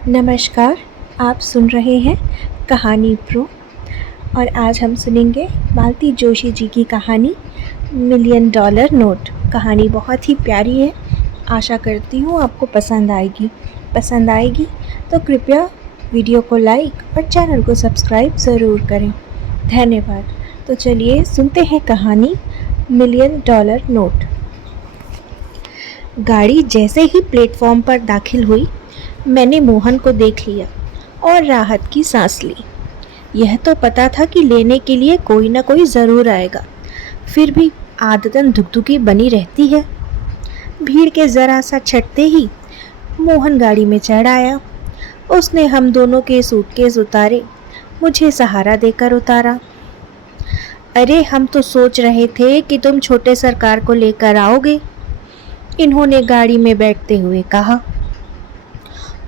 नमस्कार, आप सुन रहे हैं कहानी प्रो। और आज हम सुनेंगे मालती जोशी जी की कहानी मिलियन डॉलर नोट। कहानी बहुत ही प्यारी है, आशा करती हूँ आपको पसंद आएगी तो कृपया वीडियो को लाइक और चैनल को सब्सक्राइब ज़रूर करें। धन्यवाद। तो चलिए सुनते हैं कहानी मिलियन डॉलर नोट। गाड़ी जैसे ही प्लेटफॉर्म पर दाखिल हुई, मैंने मोहन को देख लिया और राहत की सांस ली। यह तो पता था कि लेने के लिए कोई ना कोई ज़रूर आएगा, फिर भी आदतन धुकधुकी बनी रहती है। भीड़ के ज़रा सा छटते ही मोहन गाड़ी में चढ़ आया। उसने हम दोनों के सूटकेस उतारे, मुझे सहारा देकर उतारा। अरे, हम तो सोच रहे थे कि तुम छोटे सरकार को लेकर आओगे, इन्होंने गाड़ी में बैठते हुए कहा।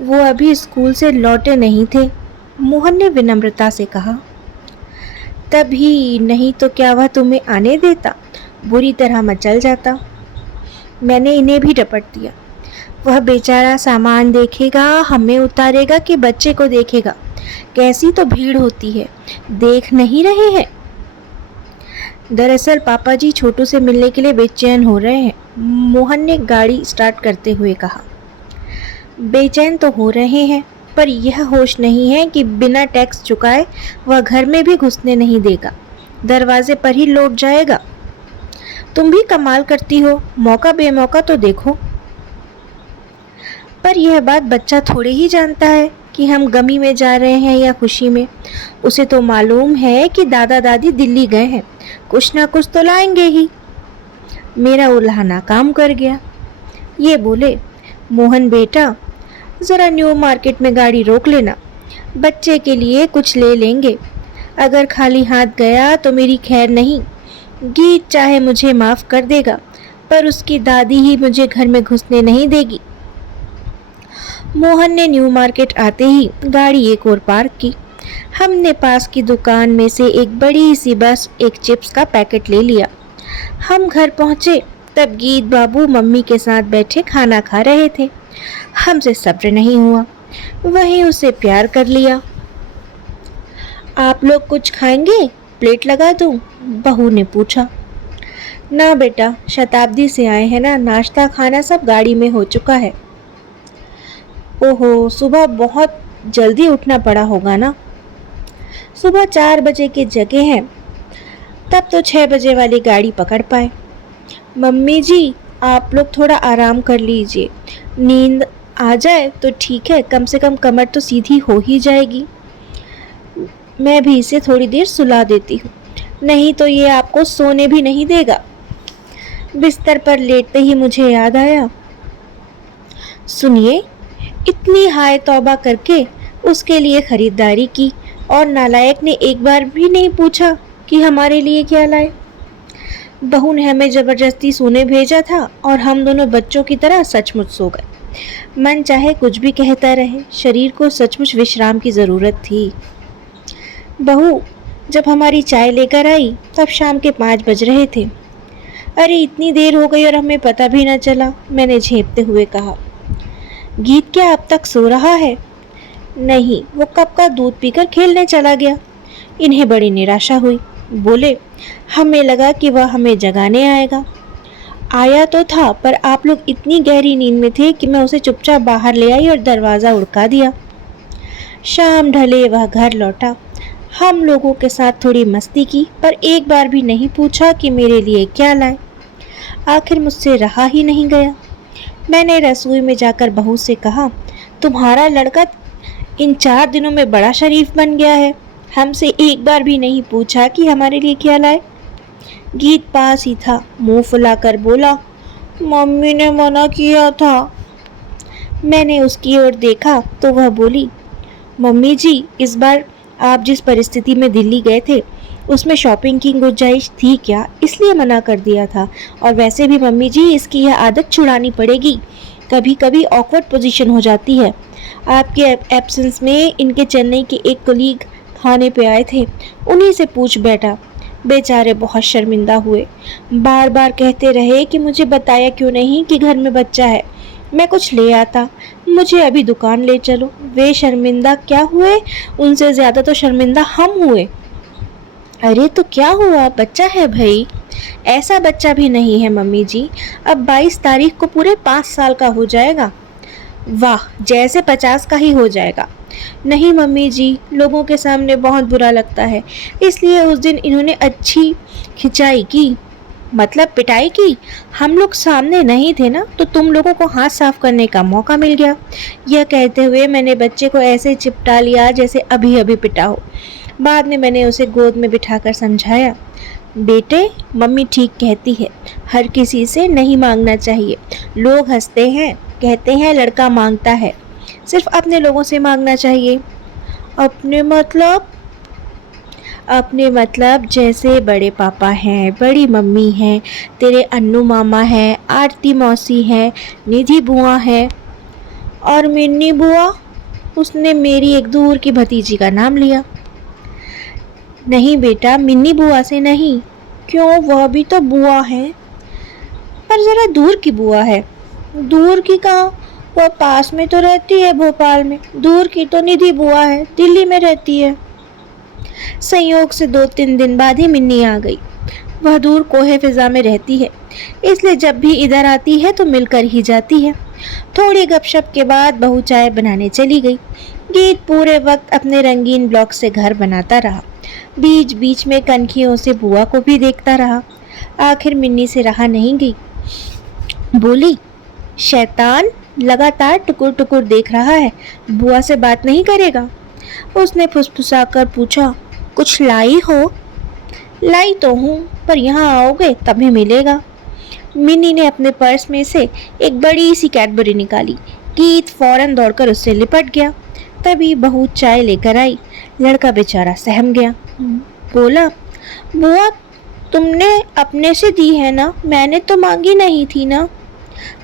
वो अभी स्कूल से लौटे नहीं थे, मोहन ने विनम्रता से कहा। तभी नहीं तो क्या वह तुम्हें आने देता, बुरी तरह मचल जाता। मैंने इन्हें भी रपट दिया। वह बेचारा सामान देखेगा, हमें उतारेगा कि बच्चे को देखेगा? कैसी तो भीड़ होती है, देख नहीं रहे हैं? दरअसल पापा जी छोटू से मिलने के लिए बेचैन हो रहे हैं, मोहन ने गाड़ी स्टार्ट करते हुए कहा। बेचैन तो हो रहे हैं, पर यह होश नहीं है कि बिना टैक्स चुकाए वह घर में भी घुसने नहीं देगा, दरवाजे पर ही लौट जाएगा। तुम भी कमाल करती हो, मौका बेमौका तो देखो। पर यह बात बच्चा थोड़े ही जानता है कि हम गमी में जा रहे हैं या खुशी में। उसे तो मालूम है कि दादा दादी दिल्ली गए हैं, कुछ ना कुछ तो लाएंगे ही। मेरा उल्हा नाकाम कर गया। ये बोले, मोहन बेटा, ज़रा न्यू मार्केट में गाड़ी रोक लेना, बच्चे के लिए कुछ ले लेंगे। अगर खाली हाथ गया तो मेरी खैर नहीं। गीत चाहे मुझे माफ़ कर देगा, पर उसकी दादी ही मुझे घर में घुसने नहीं देगी। मोहन ने न्यू मार्केट आते ही गाड़ी एक और पार्क की। हमने पास की दुकान में से एक बड़ी सी बस एक चिप्स का पैकेट ले लिया। हम घर पहुँचे तब गीत बाबू मम्मी के साथ बैठे खाना खा रहे थे। हमसे सब्र नहीं हुआ, वहीं उसे प्यार कर लिया। आप लोग कुछ खाएंगे? प्लेट लगा दूं? बहू ने पूछा। ना बेटा, शताब्दी से आए हैं ना, नाश्ता खाना सब गाड़ी में हो चुका है। ओहो, सुबह बहुत जल्दी उठना पड़ा होगा ना? सुबह 4 बजे के जगे हैं, तब तो 6 बजे वाली गाड़ी पकड़ पाए। मम्मी जी, आप लोग थोड़ा आराम कर लीजिए, नींद आ जाए तो ठीक है, कम से कम कमर तो सीधी हो ही जाएगी। मैं भी इसे थोड़ी देर सुला देती हूँ, नहीं तो ये आपको सोने भी नहीं देगा। बिस्तर पर लेटते ही मुझे याद आया। सुनिए, इतनी हाय तौबा करके उसके लिए खरीदारी की और नालायक ने एक बार भी नहीं पूछा कि हमारे लिए क्या लाए। बहू ने हमें जबरदस्ती सोने भेजा था और हम दोनों बच्चों की तरह सचमुच सो गए। मन चाहे कुछ भी कहता रहे, शरीर को सचमुच विश्राम की ज़रूरत थी। बहू जब हमारी चाय लेकर आई तब शाम के 5 बज रहे थे। अरे, इतनी देर हो गई और हमें पता भी न चला, मैंने झेंपते हुए कहा। गीत क्या अब तक सो रहा है? नहीं, वो कप का दूध पीकर खेलने चला गया। इन्हें बड़ी निराशा हुई। बोले, हमें लगा कि वह हमें जगाने आएगा। आया तो था, पर आप लोग इतनी गहरी नींद में थे कि मैं उसे चुपचाप बाहर ले आई और दरवाज़ा उड़का दिया। शाम ढले वह घर लौटा। हम लोगों के साथ थोड़ी मस्ती की, पर एक बार भी नहीं पूछा कि मेरे लिए क्या लाए। आखिर मुझसे रहा ही नहीं गया। मैंने रसोई में जाकर बहू से कहा, तुम्हारा लड़का इन 4 दिनों में बड़ा शरीफ बन गया है, हमसे एक बार भी नहीं पूछा कि हमारे लिए क्या लाए। गीत पास ही था, मुंह फुलाकर बोला, मम्मी ने मना किया था। मैंने उसकी ओर देखा तो वह बोली, मम्मी जी, इस बार आप जिस परिस्थिति में दिल्ली गए थे उसमें शॉपिंग की गुंजाइश थी क्या, इसलिए मना कर दिया था। और वैसे भी मम्मी जी, इसकी यह आदत छुड़ानी पड़ेगी, कभी कभी ऑकवर्ड पोजीशन हो जाती है। आपके एब्सेंस में इनके चेन्नई के एक कलीग खाने पे आए थे, उन्हीं से पूछ बैठा। बेचारे बहुत शर्मिंदा हुए, बार बार कहते रहे कि मुझे बताया क्यों नहीं कि घर में बच्चा है, मैं कुछ ले आता, मुझे अभी दुकान ले चलो। वे शर्मिंदा क्या हुए, उनसे ज्यादा तो शर्मिंदा हम हुए। अरे तो क्या हुआ, बच्चा है भाई। ऐसा बच्चा भी नहीं है मम्मी जी, अब 22 तारीख को पूरे 5 साल का हो जाएगा। वाह, जैसे 50 का ही हो जाएगा। नहीं मम्मी जी, लोगों के सामने बहुत बुरा लगता है, इसलिए उस दिन इन्होंने अच्छी खिंचाई की, मतलब पिटाई की। हम लोग सामने नहीं थे ना, तो तुम लोगों को हाथ साफ करने का मौका मिल गया। यह कहते हुए मैंने बच्चे को ऐसे चिपटा लिया जैसे अभी अभी पिटा हो। बाद में मैंने उसे गोद में बिठाकर समझाया, बेटे मम्मी ठीक कहती है, हर किसी से नहीं मांगना चाहिए। लोग हंसते हैं, कहते हैं लड़का मांगता है, सिर्फ अपने लोगों से मांगना चाहिए। अपने मतलब? अपने मतलब जैसे बड़े पापा हैं, बड़ी मम्मी हैं, तेरे अन्नू मामा हैं, आरती मौसी हैं, निधि बुआ है और मिन्नी बुआ। उसने मेरी एक दूर की भतीजी का नाम लिया। नहीं बेटा, मिन्नी बुआ से नहीं। क्यों, वह भी तो बुआ है, पर जरा दूर की बुआ है। दूर की कहाँ, वह पास में तो रहती है भोपाल में। दूर की तो निधि बुआ है, दिल्ली में रहती है। संयोग से 2-3 दिन बाद ही मिन्नी आ गई। वह दूर कोहे फिजा में रहती है, इसलिए जब भी इधर आती है तो मिलकर ही जाती है। थोड़ी गपशप के बाद बहू चाय बनाने चली गई। गीत पूरे वक्त अपने रंगीन ब्लॉक से घर बनाता रहा, बीच बीच में कनखियों से बुआ को भी देखता रहा। आखिर मिन्नी से रहा नहीं गई, बोली, शैतान लगातार टुकुर टुकुर देख रहा है, बुआ से बात नहीं करेगा। उसने फुसफुसाकर पूछा, कुछ लाई हो? लाई तो हूँ, पर यहाँ आओगे तभी मिलेगा। मिन्नी ने अपने पर्स में से एक बड़ी सी कैडबरी निकाली। गीत फौरन दौड़कर उससे लिपट गया। तभी बहू चाय लेकर आई। लड़का बेचारा सहम गया, बोला, बुआ तुमने अपने से दी है ना, मैंने तो मांगी नहीं थी ना।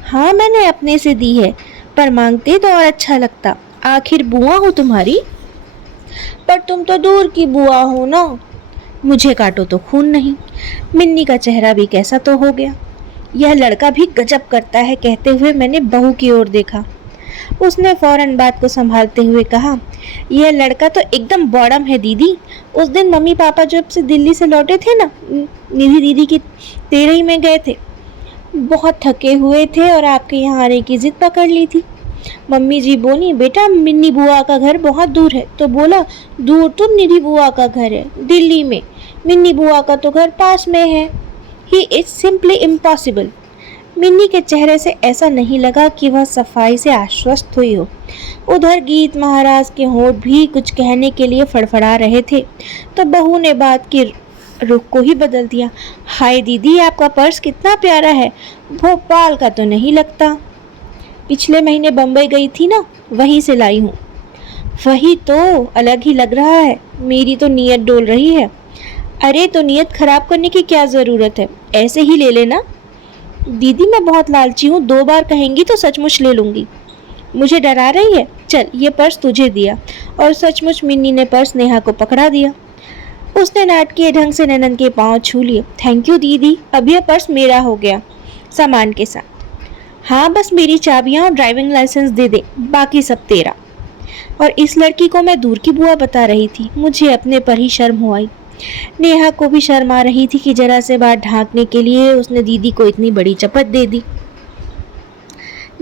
हाँ मैंने अपने से दी है, पर मांगते तो और अच्छा लगता, आखिर बुआ हो तुम्हारी। पर तुम तो दूर की बुआ हो ना। मुझे काटो तो खून नहीं। मिन्नी का चेहरा भी कैसा तो हो गया। यह लड़का भी गजब करता है, कहते हुए मैंने बहू की ओर देखा। उसने फौरन बात को संभालते हुए कहा, यह लड़का तो एकदम बॉडम है दीदी। उस दिन मम्मी पापा जब से दिल्ली से लौटे थे ना, निधि दीदी की तेरही में गए थे, बहुत थके हुए थे और आपके यहाँ आने की जिद पकड़ ली थी। मम्मी जी बोली, बेटा मिन्नी बुआ का घर बहुत दूर है। तो बोला, दूर तो निधि बुआ का घर है दिल्ली में, मिन्नी बुआ का तो घर पास में है। He is simply impossible. Minni के चेहरे से ऐसा नहीं लगा कि वह सफाई से आश्वस्त हुई हो। उधर गीत महाराज के होंठ भी कुछ कहने के लिए फड़फड़ा रहे थे, तो बहू ने बात की रुख को ही बदल दिया। हाय दीदी, आपका पर्स कितना प्यारा है, भोपाल का तो नहीं लगता। पिछले महीने बम्बई गई थी ना, वहीं से लाई हूँ। वही तो, अलग ही लग रहा है। मेरी तो नीयत डोल रही है। अरे तो नीयत खराब करने की क्या ज़रूरत है, ऐसे ही ले लेना। दीदी मैं बहुत लालची हूँ, 2 बार कहेंगी तो सचमुच ले लूँगी। मुझे डरा रही है, चल ये पर्स तुझे दिया। और सचमुच मिन्नी ने पर्स नेहा को पकड़ा दिया। उसने नाटकीय ढंग से ननद के पाँव छू लिए। थैंक यू दीदी, अब यह पर्स मेरा हो गया, सामान के साथ। हाँ बस मेरी चाबियाँ और ड्राइविंग लाइसेंस दे दे, बाकी सब तेरा। और इस लड़की को मैं दूर की बुआ बता रही थी, मुझे अपने पर ही शर्म हो आई। नेहा को भी शर्म आ रही थी कि जरा से बात ढांकने के लिए उसने दीदी को इतनी बड़ी चपत दे दी।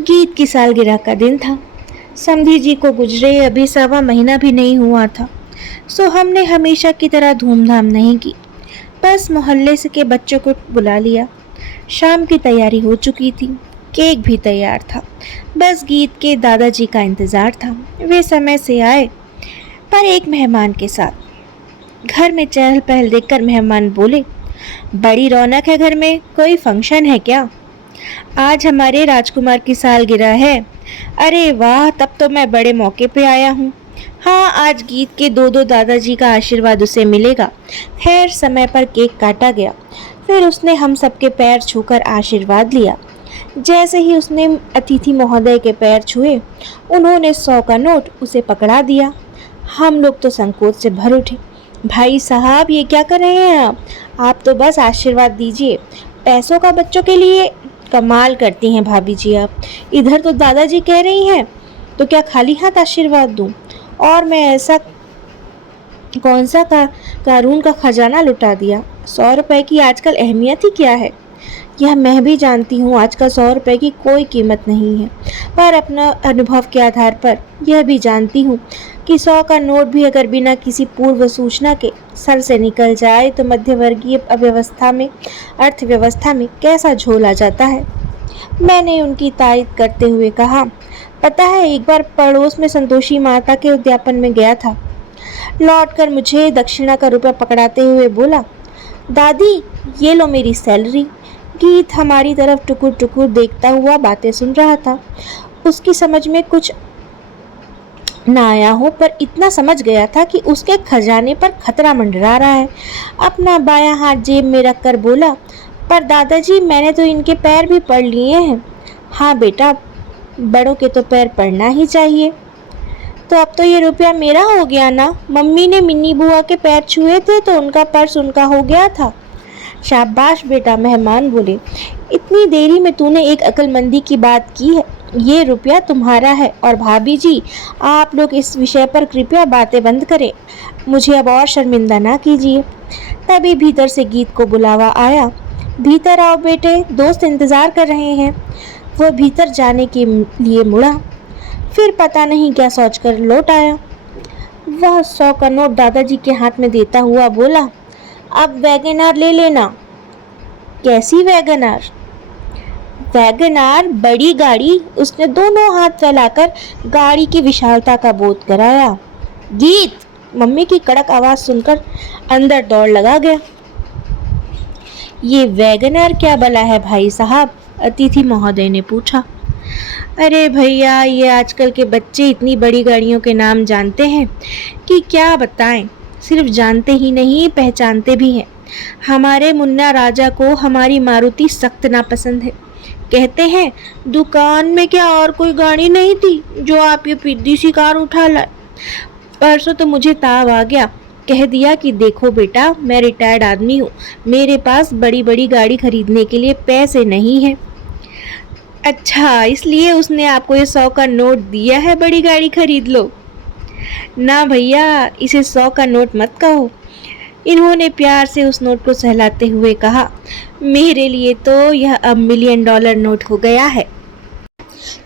गीत की सालगिरह का दिन था। समधी जी को गुजरे अभी 1.25 महीना भी नहीं हुआ था, सो हमने हमेशा की तरह धूमधाम नहीं की। बस मोहल्ले से के बच्चों को बुला लिया। शाम की तैयारी हो चुकी थी, केक भी तैयार था। बस गीत के दादाजी का इंतज़ार था। वे समय से आए, पर एक मेहमान के साथ। घर में चहल पहल देखकर मेहमान बोले, बड़ी रौनक है घर में, कोई फंक्शन है क्या? आज हमारे राजकुमार की सालगिरह है। अरे वाह, तब तो मैं बड़े मौके पे आया हूँ। हाँ, आज गीत के 2 दादाजी का आशीर्वाद उसे मिलेगा। खैर समय पर केक काटा गया, फिर उसने हम सबके पैर छूकर आशीर्वाद लिया। जैसे ही उसने अतिथि महोदय के पैर छुए, उन्होंने 100 का नोट उसे पकड़ा दिया। हम लोग तो संकोच से भर उठे। भाई साहब, ये क्या कर रहे हैं आप तो बस आशीर्वाद दीजिए, पैसों का बच्चों के लिए। कमाल करती हैं भाभी जी आप। इधर तो दादाजी कह रही हैं तो क्या खाली हाथ आशीर्वाद दूं? और मैं ऐसा कौन सा कारून का खजाना लुटा दिया? 100 रुपए की आजकल अहमियत ही क्या है? यह मैं भी जानती हूँ, आजकल 100 रुपए की कोई कीमत नहीं है, पर अपना अनुभव के आधार पर यह भी जानती हूँ कि 100 का नोट भी अगर बिना किसी पूर्व सूचना के सर से निकल जाए तो मध्यवर्गीय अर्थव्यवस्था में कैसा झोल आ जाता है। मैंने उनकी तारीफ करते हुए कहा, पता है, एक बार पड़ोस में संतोषी माता के उद्यापन में गया था। लौटकर मुझे दक्षिणा का रुपया पकड़ाते हुए बोला, दादी ये लो मेरी सैलरी। गीत हमारी तरफ टुकुर टुकुर देखता हुआ बातें सुन रहा था। उसकी समझ में कुछ ना आया हो, पर इतना समझ गया था कि उसके खजाने पर खतरा मंडरा रहा है। अपना बायां हाथ जेब में रखकर बोला, पर दादाजी मैंने तो इनके पैर भी पढ़ लिए हैं। हाँ बेटा, बड़ों के तो पैर पढ़ना ही चाहिए। तो अब तो ये रुपया मेरा हो गया ना? मम्मी ने मिन्नी बुआ के पैर छुए थे तो उनका पर्स उनका हो गया था। शाबाश बेटा, मेहमान बोले, इतनी देरी में तूने एक अक्लमंदी की बात की है। ये रुपया तुम्हारा है। और भाभी जी, आप लोग इस विषय पर कृपया बातें बंद करें, मुझे अब और शर्मिंदा ना कीजिए। तभी भीतर से गीत को बुलावा आया, भीतर आओ बेटे, दोस्त इंतजार कर रहे हैं। वह भीतर जाने के लिए मुड़ा, फिर पता नहीं क्या सोचकर लौट आया। वह 100 का नोट दादाजी के हाथ में देता हुआ बोला, अब वैगनआर ले लेना। कैसी वैगनआर? वैगनआर, बड़ी गाड़ी। उसने दोनों हाथ फैलाकर गाड़ी की विशालता का बोध कराया। गीत, मम्मी की कड़क आवाज सुनकर अंदर दौड़ लगा गया। ये वैगनआर क्या भला है भाई साहब? अतिथि महोदय ने पूछा। अरे भैया, ये आजकल के बच्चे इतनी बड़ी गाड़ियों के नाम जानते हैं कि क्या बताएं। सिर्फ जानते ही नहीं, पहचानते भी हैं। हमारे मुन्ना राजा को हमारी मारुति सख्त नापसंद है। कहते हैं, दुकान में क्या और कोई गाड़ी नहीं थी जो आप ये पिद्दी सी कार उठा लाए? परसों तो मुझे ताव आ गया, कह दिया कि देखो बेटा, मैं रिटायर्ड आदमी हूँ, मेरे पास बड़ी बड़ी गाड़ी खरीदने के लिए पैसे नहीं है। अच्छा, इसलिए उसने आपको ये 100 का नोट दिया है बड़ी गाड़ी खरीद लो? ना भैया, इसे 100 का नोट मत कहो। इन्होंने प्यार से उस नोट को सहलाते हुए कहा, मेरे लिए तो यह अब $1,000,000 नोट हो गया है।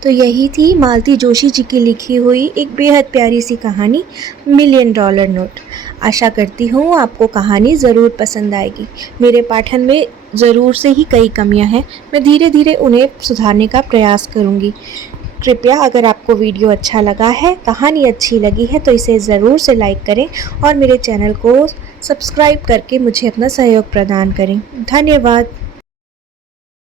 तो यही थी मालती जोशी जी की लिखी हुई एक बेहद प्यारी सी कहानी, $1,000,000 नोट। आशा करती हूँ आपको कहानी ज़रूर पसंद आएगी। मेरे पाठन में ज़रूर से ही कई कमियां हैं, मैं धीरे धीरे उन्हें सुधारने का प्रयास करूँगी। कृपया अगर आपको वीडियो अच्छा लगा है, कहानी अच्छी लगी है, तो इसे ज़रूर से लाइक करें और मेरे चैनल को सब्सक्राइब करके मुझे अपना सहयोग प्रदान करें। धन्यवाद।